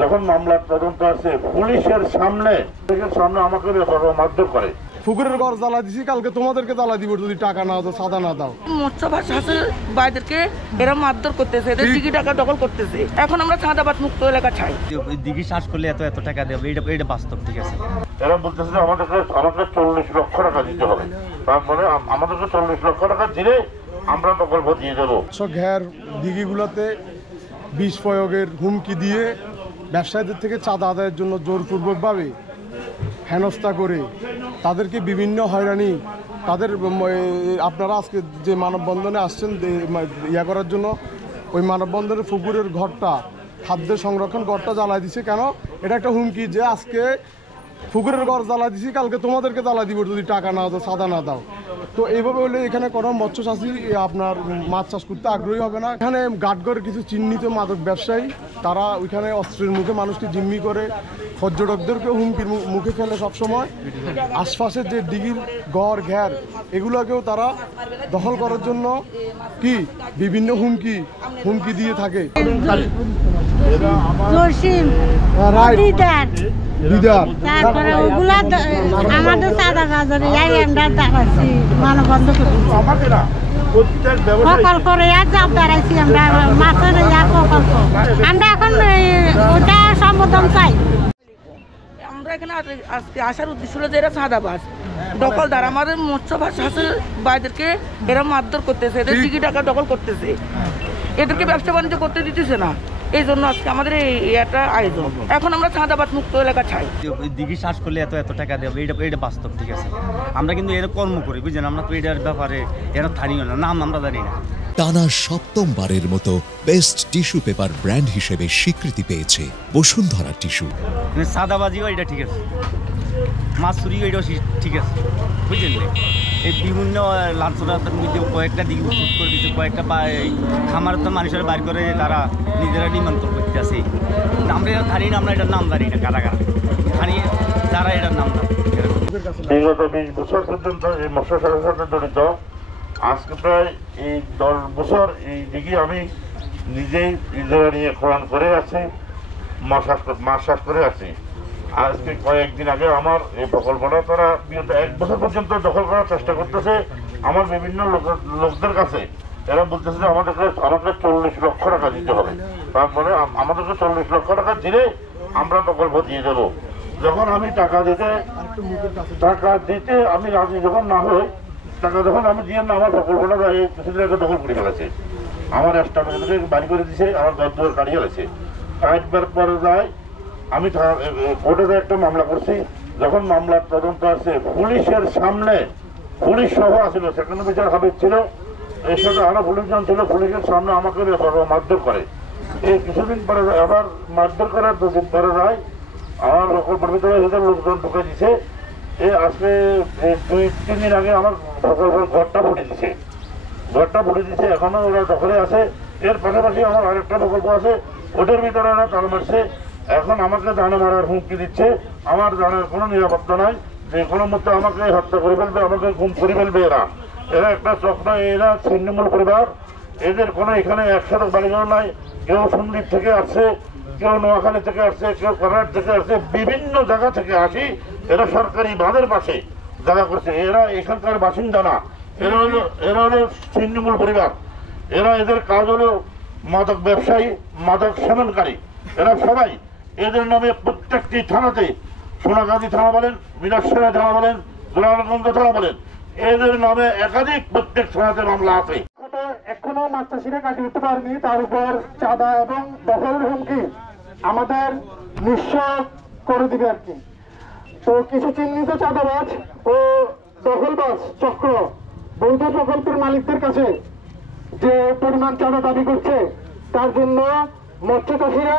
যখন মামলার তদন্ত আছে পুলিশের সামনে আমাকে মারধর করে। পুকুরের ঘর জ্বালা দিছি, কালকে তোমাদেরকে জ্বালা দিব যদি টাকা না দাও, সাদা না দাও। মৎস্য ভাষা বাইদেরকে এরা মারধর করতেছে, এদের দিঘি টাকা দখল করতেছে। এখন আমরা চাঁদাবাদ মুক্ত এলাকা চাই। দিঘি শ্বাস করলে এত এত টাকা দেবে, এটা বাস্তব। ঠিক আছে, এরা বলতেছে যে আমাকে 40 লক্ষ টাকা দিতে হবে, তারপরে আমাদেরকে 40 লক্ষ টাকা দিলে আমরা প্রকল্প দিয়ে দেবো। ঘের দিঘিগুলোতে বিষ প্রয়োগের হুমকি দিয়ে ব্যবসায়ীদের থেকে চাঁদা আদায়ের জন্য জোরপূর্বকভাবে হেনস্থা করে তাদেরকে বিভিন্ন হয়রানি, তাদের আপনারা আজকে যে মানববন্ধনে আসছেন ইয়া করার জন্য, ওই মানববন্ধনের পুকুরের ঘরটা, খাদ্য সংরক্ষণ ঘরটা জ্বালাই দিছে কেন? এটা একটা হুমকি যে আজকে পুকুরের ঘর জ্বালা দিছি, কালকে তোমাদেরকে জ্বালা দিব যদি টাকা না দাও, সাদা না দাও। তো এইভাবে হলে এখানে কোনো মৎস্য চাষি আপনার মাছ চাষ করতে আগ্রহী হবে না। এখানে গাটগড়ের কিছু চিহ্নিত মাদক ব্যবসায়ী, তারা ওইখানে অস্ত্রের মুখে মানুষকে জিম্মি করে, পর্যটকদেরকে হুমকির মুখে ফেলে সবসময়। আশপাশের যে দিঘির গড় ঘের এগুলোকেও তারা দখল করার জন্য কি বিভিন্ন হুমকি দিয়ে থাকে। তারপরে ওগুলা আমাদের চাঁদা বাজারে দাঁড়াচ্ছি, মানবন্ধ প্রকল্প দাঁড়াইছি আমরা, মাছের প্রকল্প আমরা এখন ওটা সম্বোধন চাই। আমরা এখানে আজকে আসার উদ্দেশ্য হলো যে এরা চাঁদাবাজ দখলদার, আমাদের মৎস্য ভাষা বাইদেরকে এরা মারধর করতেছে, এদের দিঘি টাকা দখল করতেছে, এদেরকে ব্যবসা বাণিজ্য করতে দিতেছে না। এই জন্য আজকে আমাদের একটা আয়োজন। এখন আমরা চাঁদাবাদ মুক্ত এলাকা চাই। দিঘি শ্বাস করলে এত এত টাকা দেবে, এটা বাস্তব। ঠিক আছে, আমরা কিন্তু এর কর্ম করি, বুঝলেন? আমরা তো এটার ব্যাপারে এরা স্থানীয় না, নাম আমরা জানি না। টানা সপ্তমবারের মতো বেস্ট টিস্যু পেপার ব্র্যান্ড হিসেবে স্বীকৃতি পেয়েছে বসুন্ধরা টিস্যু। সাদাবাজিও এটা ঠিক আছে, মাছ চুরিও এটাও ঠিক আছে, বুঝলেন? এই বিভিন্ন লাঞ্ছনার মধ্যে কয়েকটা দিকে উৎসুক করে দিচ্ছে, কয়েকটা খামার তো মানুষের বাইর করে তারা নিজেরা নিমন্ত্রণ করতে আসে। আমরা এটা জানি না, আমরা এটার নাম জানি না, কারা কারা জানি যারা এটার নাম জানে। বিগত 20 বছর পর্যন্ত এই মৎস্য চাষের সাথে জড়িত। আজকে প্রায় এই 10 বছর এই দিকে আমি নিজেই ইজরা নিয়ে খোয়ান করে আছি, মাছ চাষ করে আছি। আজকে কয়েকদিন আগে আমার এই প্রকল্পটা তারা বিগত 1 বছর পর্যন্ত দখল করার চেষ্টা করতেছে আমার বিভিন্ন লোকদের কাছে। এরা বলতেছে যে আমাকে 40 লক্ষ টাকা দিতে হবে, তারপরে আমাদেরকে 40 লক্ষ টাকা দিলে আমরা প্রকল্প দিয়ে দেবো। যখন আমি টাকা দিতে আমি রাজি যখন না হই, টাকা যখন আমি দিয়ে না, আমার প্রকল্পটা কিছুদিন আগে দখল করে ফেলেছে, আমার স্টাফকে বাড়ি করে দিছে, আমার দর কাটিয়ে ফেলেছে। কাটবার পরে যায় আমি কোর্টে একটা মামলা করছি। যখন মামলার তদন্ত আছে পুলিশের সামনে, পুলিশ সহ আসছিল, সেখানে বিচার হাবিজ ছিল, এর সাথে আরো পুলিশজন ছিল, পুলিশের সামনে আমাকে মারধর করে। এই কিছুদিন পরে আবার মারধর করার 2 দিন পরে যায় আমার প্রকল্পের ভিতরে লোকজন ঢুকে দিছে। আজকে 2-3 দিন আগে আমার প্রকল্পের ঘরটা ফুটে দিছে, এখনো ওরা দখলে আছে। এর পাশাপাশি আমার আরেকটা প্রকল্প আছে, ওটার ভিতরে ওরা তাল মারছে। এখন আমাকে জানে মারার হুমকি দিচ্ছে, আমার জানার কোনো নিরাপত্তা নাই, যে কোনো মধ্যে আমাকে হত্যা করে ফেলবে, আমাকে গুম করে ফেলবে। এরা একটা চক্র, এরা ছিন্নমূল পরিবার, এদের কোনো এখানে একসাথে বাড়িঘর নাই। কেউ সন্দ্বীপ থেকে আসছে, কেউ নোয়াখালী থেকে আসছে, কেউ করার থেকে আসছে, বিভিন্ন জায়গা থেকে আসি। এরা সরকারি বাঁধের পাশে জায়গা করছে, এরা এখানকার বাসিন্দা না, এরা হলো ছিন্নমূল পরিবার। এদের কাজ হলো মাদক ব্যবসায়ী, মাদক সেবনকারী। এরা সবাই, এদের নামে প্রত্যেকটি থানাতে, সোনাগাজী থানা বলেন, মিনারসরা থানা বলেন, গোলাপগঞ্জ থানা বলেন, এদের নামে একাধিক প্রত্যেক থানাতে মামলা আছে। এখনো মাছ চাষিরা কাটিয়ে উঠতে পারেনি, তার উপর চাঁদা এবং দখলের হুমকি আমাদের নিঃস্ব করে দিবে আর কি। তো কিছু চিহ্নিত চাঁদাবাজ ও দখলবাজ চক্র বৈধ প্রকল্পের মালিকদের কাছে যে পরিমাণ চাঁদা দাবি করছে, তার জন্য মৎস্য চাষিরা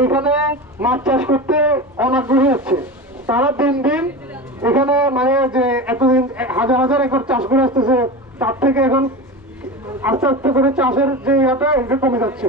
এইখানে মাছ চাষ করতে অনাগ্রহী হচ্ছে। তারা দিন দিন এখানে মানে যে এতদিন হাজার হাজার একর চাষ করে আসতেছে, তার থেকে এখন আস্তে আস্তে করে চাষের যে ইয়েটা এটা কমে যাচ্ছে।